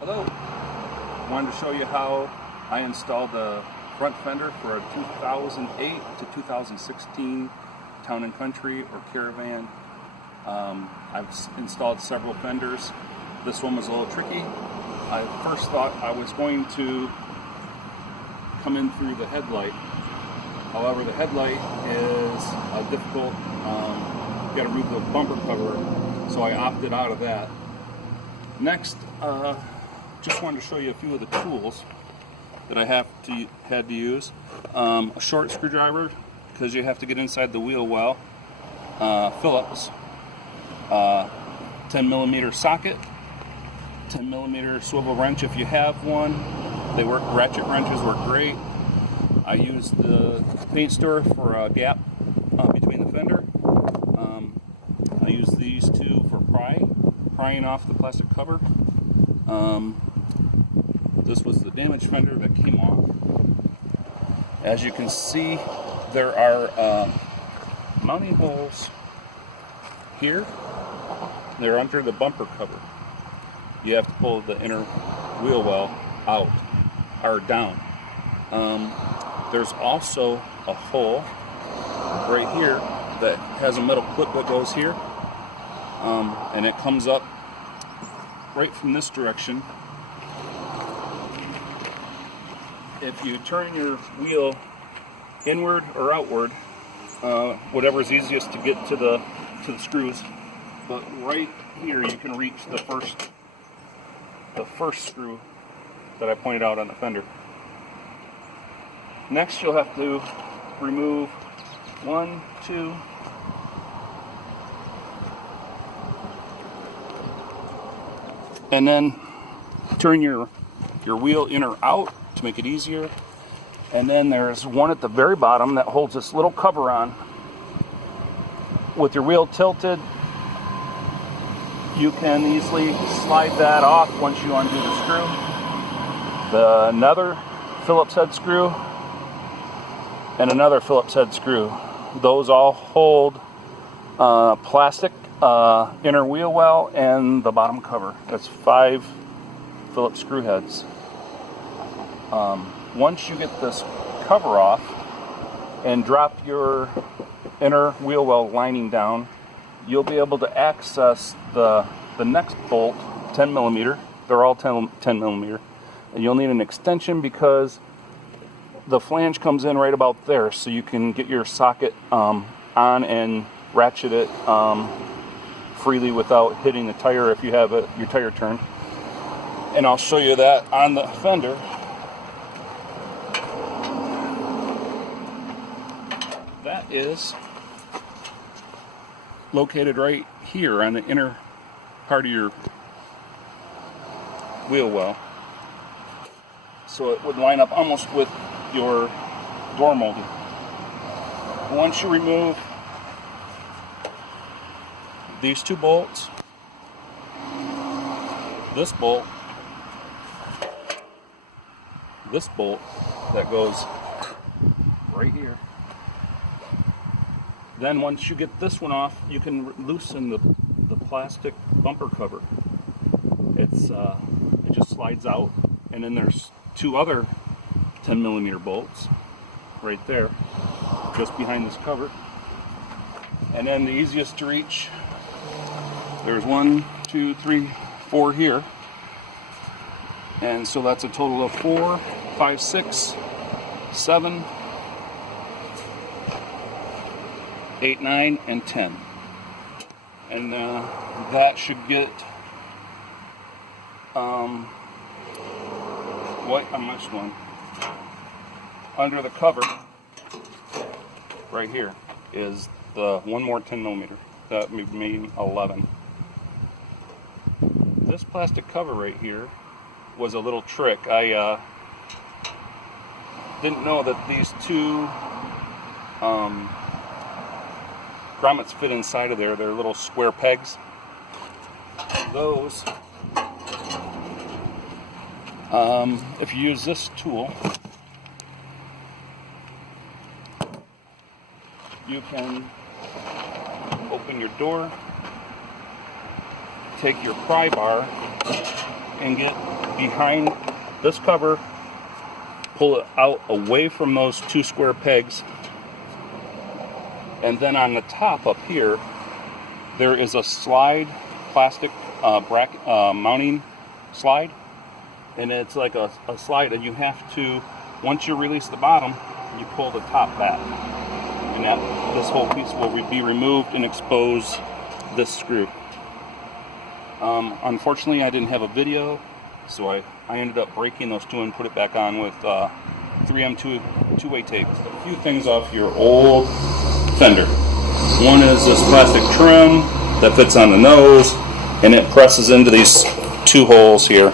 Hello, wanted to show you how I installed the front fender for a 2008 to 2016 Town and Country or Caravan. I've installed several fenders. This one was a little tricky. I first thought I was going to come in through the headlight. However, the headlight is difficult. You got to remove the bumper cover, so I opted out of that. Next, just wanted to show you a few of the tools that I had to use. A short screwdriver, because you have to get inside the wheel well. Phillips 10mm socket, 10mm swivel wrench if you have one. They work. Ratchet wrenches work great. I used the paint store for a gap between the fender. I used these two for prying off the plastic cover. This was the damaged fender that came off. As you can see, there are mounting holes here. They're under the bumper cover. You have to pull the inner wheel well out or down. There's also a hole right here that has a metal clip that goes here, and it comes up right from this direction. If you turn your wheel inward or outward, whatever is easiest to get to the screws, but right here you can reach the first screw that I pointed out on the fender. Next, you'll have to remove 1, 2, and then turn your wheel in or out to make it easier. And then there's one at the very bottom that holds this little cover on. With your wheel tilted, you can easily slide that off once you undo the screw. Another Phillips head screw and another Phillips head screw. Those all hold plastic inner wheel well and the bottom cover. That's 5 Phillips screw heads. Once you get this cover off and drop your inner wheel well lining down, you'll be able to access the next bolt, 10mm. They're all 10mm. And you'll need an extension because the flange comes in right about there, so you can get your socket on and ratchet it freely without hitting the tire if you have your tire turned. And I'll show you that on the fender. That is located right here on the inner part of your wheel well. So it would line up almost with your door molding. Once you remove these 2 bolts, this bolt that goes right here. Then once you get this one off, you can loosen the plastic bumper cover. It just slides out, and then there's 2 other 10mm bolts right there, just behind this cover. And then the easiest to reach, there's 1, 2, 3, 4 here. And so that's a total of 4, 5, 6, 7, 8, 9, and 10. And that should get much one under the cover right here is the one more 10mm. That would mean 11. This plastic cover right here was a little trick. I didn't know that these 2 grommets fit inside of there. They're little square pegs. Those, if you use this tool, you can open your door, take your pry bar, and get behind this cover, pull it out away from those two square pegs, and then on the top up here there is a slide, plastic bracket mounting slide, and it's like a slide, and you have to, once you release the bottom, you pull the top back, and that this whole piece will be removed and expose this screw. Unfortunately, I didn't have a video, so I ended up breaking those two and put it back on with 3M two-way tape. A few things off your old fender. One is this plastic trim that fits on the nose, and it presses into these two holes here.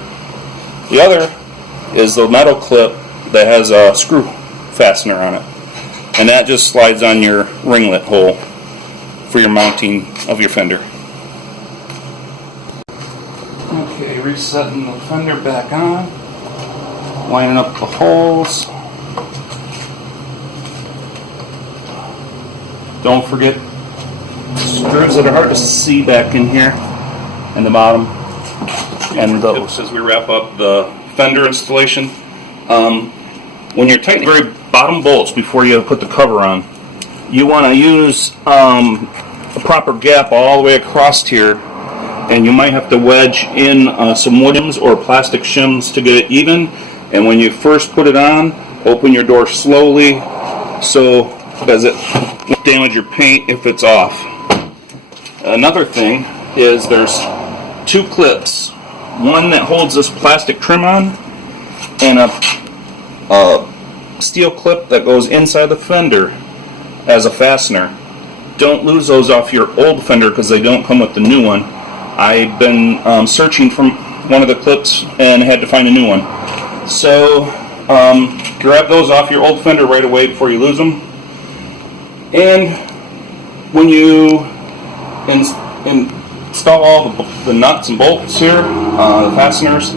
The other is the metal clip that has a screw fastener on it, and that just slides on your ringlet hole for your mounting of your fender. Okay, resetting the fender back on, lining up the holes. Don't forget screws that are hard to see back in here and the bottom, and those as we wrap up the fender installation. When you're tightening the very bottom bolts before you put the cover on, you want to use a proper gap all the way across here, and you might have to wedge in some woods or plastic shims to get it even. And when you first put it on, open your door slowly, so because it won't damage your paint if it's off. Another thing is there's two clips, one that holds this plastic trim on, and a steel clip that goes inside the fender as a fastener. Don't lose those off your old fender because they don't come with the new one. I've been searching for one of the clips and had to find a new one. So grab those off your old fender right away before you lose them. And when you install all the nuts and bolts here, the fasteners,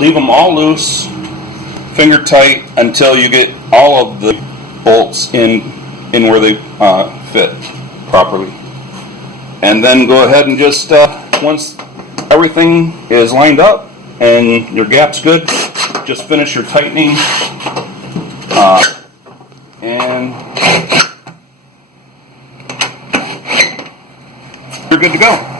leave them all loose, finger tight, until you get all of the bolts in where they fit properly. And then go ahead and just, once everything is lined up and your gap's good, just finish your tightening, and you're good to go.